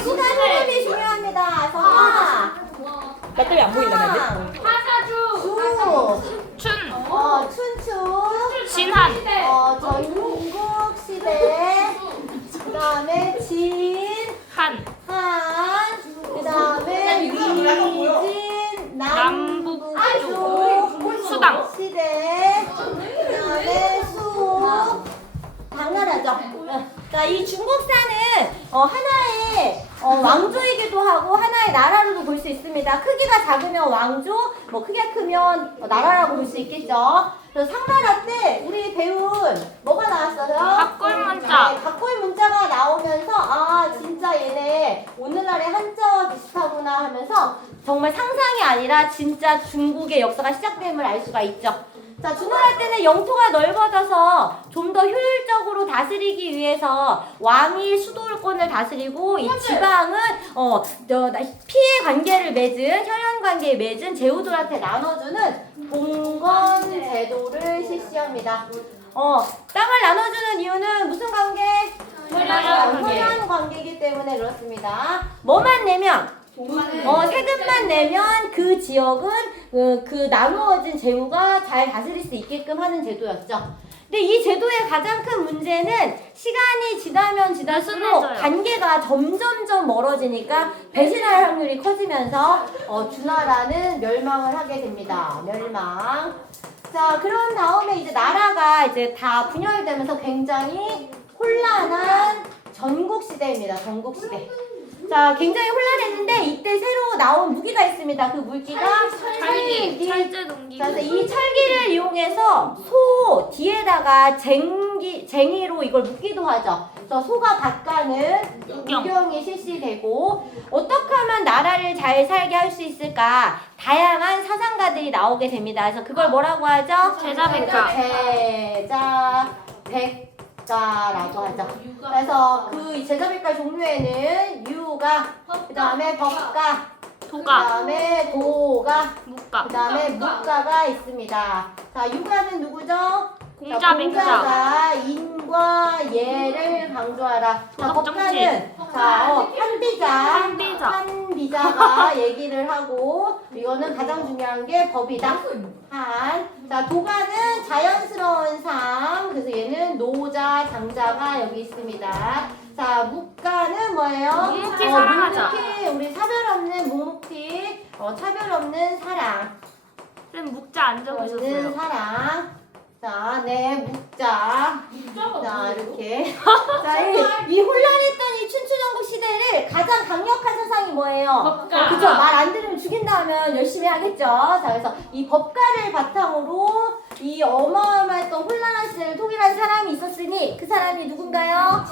시간 흐름이 중요합니다. 자, 나 때문에 안 보인다는데? 주, 춘, 춘추, 신한, 전국시대, 그 다음에 진, 한, 그 다음에 위진, 남북조, 수당. 시대, 그 다음에 수, 당나라죠. 자, 이 중국사는 하나의 왕조이기도 하고 하나의 나라로도 볼 수 있습니다. 크기가 작으면 왕조, 뭐 크기가 크면 나라라고 볼 수 있겠죠. 그래서 상나라 때 우리 배운 뭐가 나왔어요? 각골문자. 네, 각골문자가 나오면서 아 진짜 얘네 오늘날의 한자와 비슷하구나 하면서 정말 상상이 아니라 진짜 중국의 역사가 시작됨을 알 수가 있죠. 자, 주나라 때는 영토가 넓어져서 좀 더 효율적으로 다스리기 위해서 왕이 수도권을 다스리고 이 지방은 피해 관계를 맺은 혈연 관계에 맺은 제후들한테 나눠주는 봉건 제도를 실시합니다. 땅을 나눠주는 이유는 무슨 관계? 혈연 관계이기 때문에 그렇습니다. 뭐만 내면? 세금만 내면 그 지역은 그 나누어진 제후가 잘 다스릴 수 있게끔 하는 제도였죠. 근데 이 제도의 가장 큰 문제는 시간이 지나면 지날수록 순해져요. 관계가 점점점 멀어지니까 배신할 확률이 커지면서 주나라는 멸망을 하게 됩니다. 멸망. 자, 그런 다음에 이제 나라가 이제 다 분열되면서 굉장히 혼란한 전국시대입니다. 전국시대. 자, 굉장히 혼란했는데 이때 새로 나온 무기가 있습니다. 그 무기가 철기, 철제 자, 동기. 그래서 이 철기를 이용해서 소 뒤에다가 쟁이로 이걸 묶기도 하죠. 그래서 소가 닦아는 무경이 실시되고 어떻게 하면 나라를 잘 살게 할 수 있을까? 다양한 사상가들이 나오게 됩니다. 그래서 그걸 뭐라고 하죠? 제자백가. 제자백가라고 하죠. 그래서 그 제자백가 종류에는 유가, 그 다음에 법가, 그 도가, 다음에 도가, 묵가, 그 다음에 묵가가 있습니다. 자, 유가는 누구죠? 공자, 맹자. 공자가 인과 예를 강조하라. 자, 도덕 정치. 법가는 한비자가 얘기를 하고 이거는 가장 중요한 게 법이다. 자, 도가는 자연스러운 삶. 그래서 얘는 노자, 장자가 여기 있습니다. 자, 묵가는 뭐예요? 묵묵히 사랑하자. 묵묵히 우리 차별 없는 묵묵히 차별 없는 사랑. 쌤 묵자 안 적으셨어요. 없는 사랑. 자, 네, 묵자. 자, 이렇게. 자, 이 혼란했던 이 춘추전국 시대를 가장 강력한 사상이 뭐예요? 법가. 그죠? 말 안 들으면 죽인다 하면 열심히 하겠죠. 자, 그래서 이 법가를 바탕으로 이 어마어마했던 혼란한 시대를 통일한 사람이 있었으니 그 사람이 누군가요?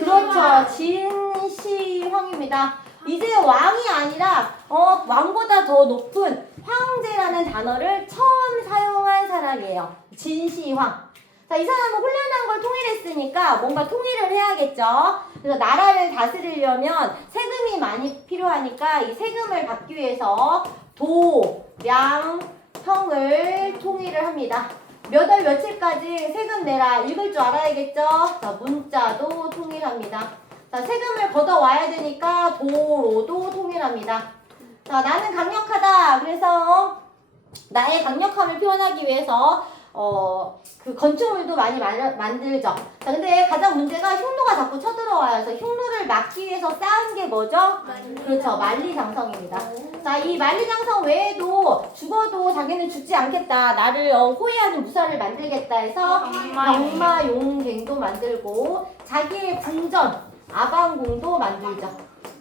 그렇죠. 진시황입니다. 이제 왕이 아니라 왕보다 더 높은 황제라는 단어를 처음 사용한 사람이에요. 진시황. 자, 이 사람은 혼란한 걸 통일했으니까 뭔가 통일을 해야겠죠. 그래서 나라를 다스리려면 세금이 많이 필요하니까 이 세금을 받기 위해서 도, 량, 평을 통일을 합니다. 몇 월 며칠까지 세금 내라. 읽을 줄 알아야겠죠. 자, 문자도 통일합니다. 자, 세금을 걷어와야 되니까 도로도 통일합니다. 자, 나는 강력하다. 그래서 나의 강력함을 표현하기 위해서 그 건축물도 많이 만들죠. 자, 근데 가장 문제가 흉노가 자꾸 쳐들어와요. 그래서 흉노를 막기 위해서 쌓은 게 뭐죠? 그렇죠. 만리장성입니다. 자, 이 만리장성 외에도 죽어도 자기는 죽지 않겠다. 나를 호위하는 무사를 만들겠다 해서 병마용갱도 만들고 자기의 궁전, 아방궁도 만들죠.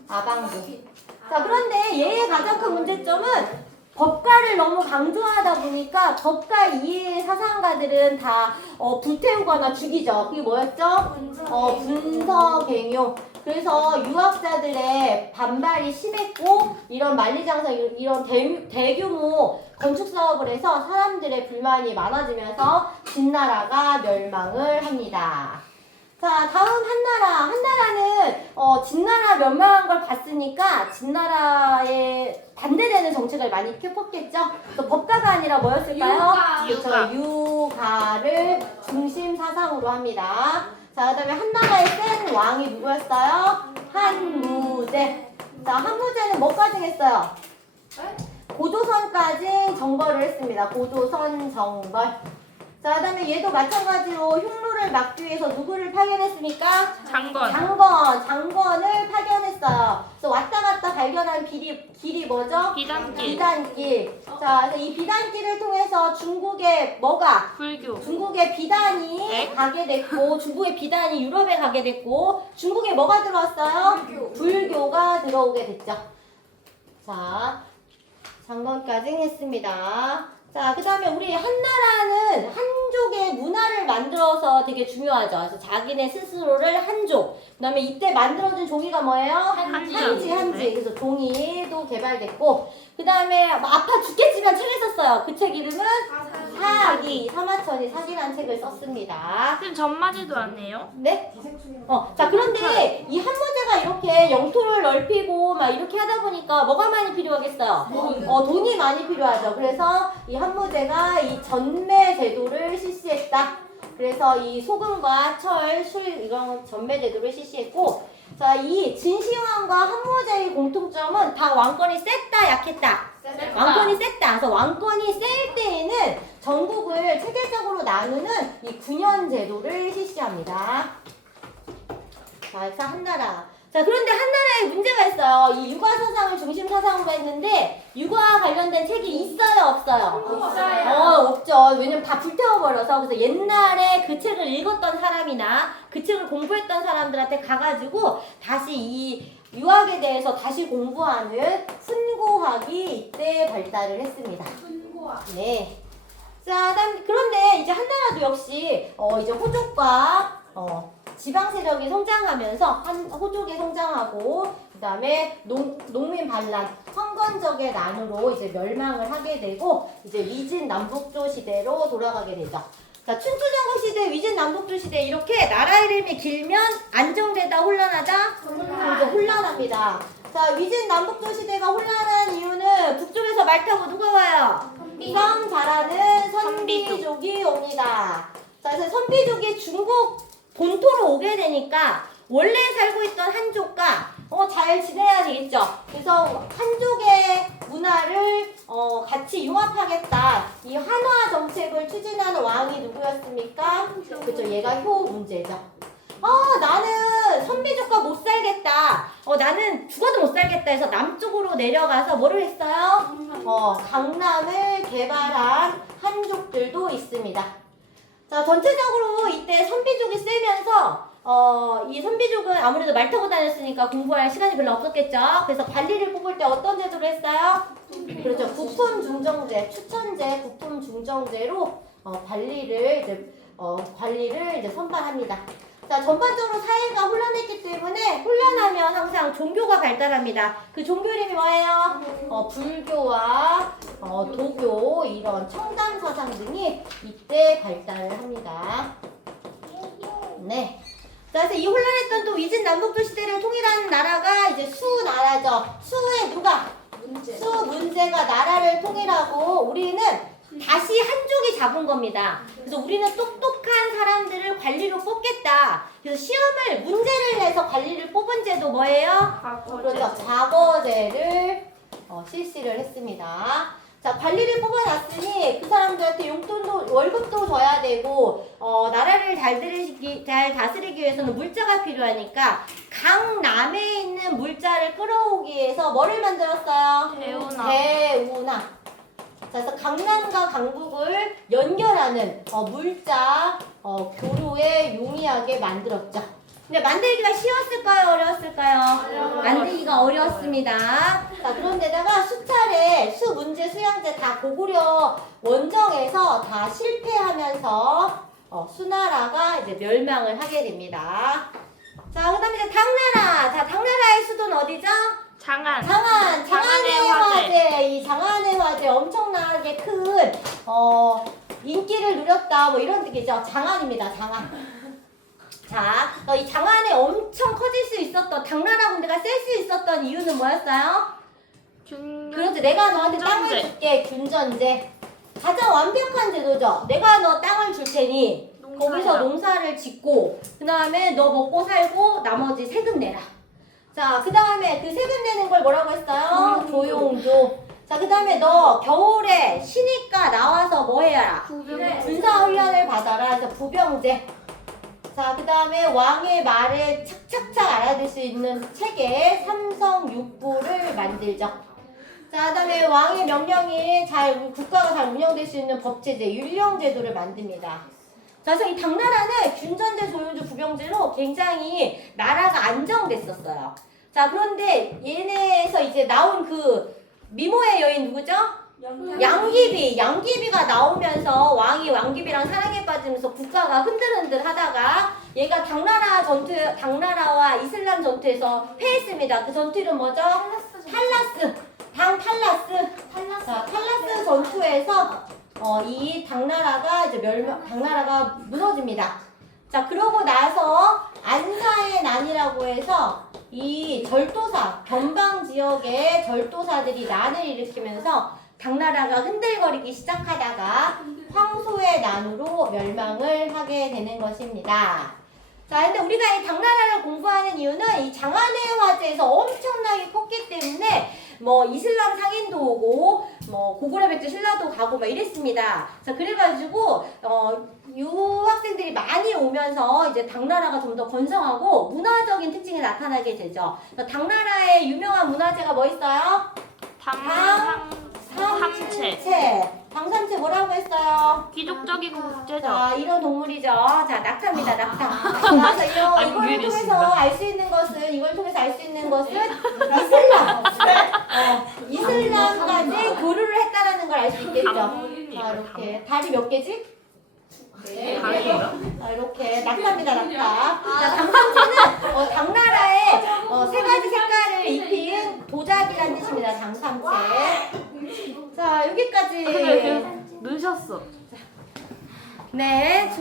아방궁. 자, 그런데 얘의 가장 큰 문제점은 법가를 너무 강조하다 보니까 법가 이해의 사상가들은 다 불태우거나 죽이죠. 그게 뭐였죠? 분서갱요. 그래서 유학자들의 반발이 심했고 이런 만리장성 이런 대규모 건축 사업을 해서 사람들의 불만이 많아지면서 진나라가 멸망을 합니다. 자, 다음 한나라. 한나라는 진나라 멸망한 걸 봤으니까 진나라에 반대되는 정책을 많이 펴겠죠. 그래서 법가가 아니라 뭐였을까요? 그렇죠. 유가를 중심 사상으로 합니다. 자, 그다음에 한나라의 센 왕이 누구였어요? 한무제. 자, 한무제는 뭐까지 했어요? 고조선까지 정벌을 했습니다. 고조선 정벌. 자, 그다음에 얘도 마찬가지로 흉노를 막기 위해서 누구를 파견했습니까? 장건. 장건을 파견했어요. 그래서 왔다 갔다 발견한 길이 뭐죠? 비단길. 비단길. 자, 그래서 이 비단길을 통해서 중국의 뭐가? 불교. 중국의 비단이 네? 가게 됐고, 중국의 비단이 유럽에 가게 됐고, 중국에 뭐가 들어왔어요? 불교가 들어오게 됐죠. 자, 장건까지 했습니다. 자, 그 다음에 우리 한나라는 한족의 문화를 만들어서 되게 중요하죠. 그래서 자기네 스스로를 한족. 그 다음에 이때 만들어진 종이가 뭐예요? 한지. 한지. 그래서 종이도 개발됐고, 그 다음에 아파 죽겠지만 책을 썼어요. 그 책 이름은 사기. 사마천이 사기라는 책을 썼습니다. 선생님 전마제도 안 해요? 네? 자, 그런데 이 한무제가 이렇게 영토를 넓히고 막 이렇게 하다 보니까 뭐가 많이 필요하겠어요? 돈이 많이 필요하죠. 그래서 이 한무제가 이 전매 제도를 실시했다. 그래서 이 소금과 철, 술 이런 전매 제도를 실시했고, 자, 이 진시황과 한무제의 공통점은 다 왕권이 셌다, 약했다. 왕권이 셌다. 그래서 왕권이 셀 때에는 전국을 체계적으로 나누는 이 군현 제도를 실시합니다. 자, 그래서 한나라. 자, 그런데 한나라에 문제가 있어요. 이 육아 사상을 중심 사상으로 했는데 육아와 관련된 책이 있어요, 없어요? 없죠. 왜냐면 다 불태워버려서. 그래서 옛날에 그 책을 읽었던 사람이나 그 책을 공부했던 사람들한테 가가지고 다시 이 유학에 대해서 다시 공부하는 훈고학이 이때 발달을 했습니다. 네. 자, 그런데 이제 한나라도 역시 이제 호족과 지방 세력이 성장하면서 호족이 성장하고, 그 다음에 농민 반란, 황건적의 난으로 이제 멸망을 하게 되고, 이제 위진 남북조 시대로 돌아가게 되죠. 자, 춘추전국 시대, 위진 남북조 시대 이렇게 나라 이름이 길면 안정되다, 혼란하다? 혼란합니다. 자, 위진 남북조 시대가 혼란한 이유는 북쪽에서 말 타고 누가 와요? 성 잘하는 선비족이 옵니다. 자, 그래서 선비족이 중국 본토로 오게 되니까 원래 살고 있던 한족과 잘 지내야 되겠죠. 그래서 한족의 문화를 같이 융합하겠다. 이 한화 정책을 추진하는 왕이 누구였습니까? 그렇죠. 얘가 효문제죠. 나는 선비족과 못 살겠다. 나는 죽어도 못 살겠다 해서 남쪽으로 내려가서 뭐를 했어요? 강남을 개발한 한족들도 있습니다. 자, 전체적으로 이때 선비족이 세면서 이 선비족은 아무래도 말 타고 다녔으니까 공부할 시간이 별로 없었겠죠. 그래서 관리를 뽑을 때 어떤 제도를 했어요? 그렇죠. 국품중정제, 추천제, 국품중정제로 관리를 이제 선발합니다. 자, 전반적으로 사회가 혼란했기 때문에 혼란하면 항상 종교가 발달합니다. 그 종교 이름이 뭐예요? 불교와 도교 이런 청담 사상 등이 이때 발달을 합니다. 네. 자, 그래서 이 혼란했던 또 위진 남북조 시대를 통일한 나라가 이제 수나라죠. 수의 누가? 수문제가 나라를 통일하고 우리는 다시 한족이 잡은 겁니다. 그래서 우리는 똑똑한 사람들을 관리로 뽑겠다. 그래서 시험을 문제를 내서 관리를 뽑은 제도 뭐예요? 그렇죠. 과거제를 실시를 했습니다. 자, 관리를 뽑아놨으니 그 사람들한테 용돈도 월급도 줘야 되고 나라를 잘 다스리기 위해서는 물자가 필요하니까 강남에 있는 물자를 끌어오기 위해서 뭐를 만들었어요? 대운하. 그래서 강남과 강북을 연결하는 물자 교류에 용이하게 만들었죠. 근데 만들기가 쉬웠을까요? 어려웠을까요? 만들기가 어려웠습니다. 자, 그런데다가 수차례 수문제, 수양제 다 고구려 원정에서 다 실패하면서 수나라가 이제 멸망을 하게 됩니다. 자, 그다음에 이제 당나라. 자, 당나라의 수도는 어디죠? 장안의 화제. 이 장안의 화제 엄청나게 큰 인기를 누렸다. 뭐 이런 뜻이죠. 장안입니다. 장안. 자, 이 장안에 엄청 커질 수 있었던 당나라 군대가 셀 수 있었던 이유는 뭐였어요? 그렇지. 내가 너한테 땅을 줄게. 균전제. 가장 완벽한 제도죠. 내가 너 땅을 줄 테니 거기서 농사를 짓고 그 다음에 너 먹고 살고 나머지 세금 내라. 자, 그 다음에 그 세금 내는 걸 뭐라고 했어요? 조용조. 자, 그 다음에 너 겨울에 쉬니까 나와서 뭐 해야? 군사훈련을 받아라. 그래서 부병제. 자, 그 다음에 왕의 말을 착착착 알아들 수 있는 체계 삼성육부를 만들죠. 자, 그 다음에 왕의 명령이 국가가 잘 운영될 수 있는 법체제, 율령제도를 만듭니다. 자, 그래서 이 당나라는 균전제, 조용조, 부병제로 굉장히 나라가 안정됐었어요. 자, 그런데 얘네에서 이제 나온 그 미모의 여인 누구죠? 양귀비가 나오면서 왕이 왕귀비랑 사랑에 빠지면서 국가가 흔들흔들 하다가 얘가 당나라와 이슬람 전투에서 패했습니다. 그 전투 이름 뭐죠? 탈라스. 자, 탈라스 전투에서 이 당나라가 무너집니다. 자, 그러고 나서 안사의 난이라고 해서 이 절도사, 변방 지역의 절도사들이 난을 일으키면서 당나라가 흔들거리기 시작하다가 황소의 난으로 멸망을 하게 되는 것입니다. 자, 근데 우리가 이 당나라를 공부하는 이유는 이 장안의 화제에서 엄청나게 컸기 때문에 뭐 이슬람 상인도 오고 뭐 고구려 백제 신라도 가고 막 이랬습니다. 자, 그래가지고 유학생들이 많이 오면서 이제 당나라가 좀 더 건성하고 문화적인 특징이 나타나게 되죠. 당나라의 유명한 문화재가 뭐 있어요? 당삼채. 당삼채 뭐라고 했어요? 귀족적이고 국제적. 자, 이런 동물이죠. 자, 낙타입니다, 낙타. 그래서 이걸 통해서 알 수 있는 것은 이슬람까지 교류를 했다라는 걸 알 수 있겠죠. 자, 이렇게 다리 몇 개지? 네. 자, 이렇게 낙타입니다, 낙타. 자, 당삼채는 당나라의 세 가지 색깔을 입힌 도자기라는 뜻입니다. 당삼채. 자, 여기까지. 넣으셨어. 네.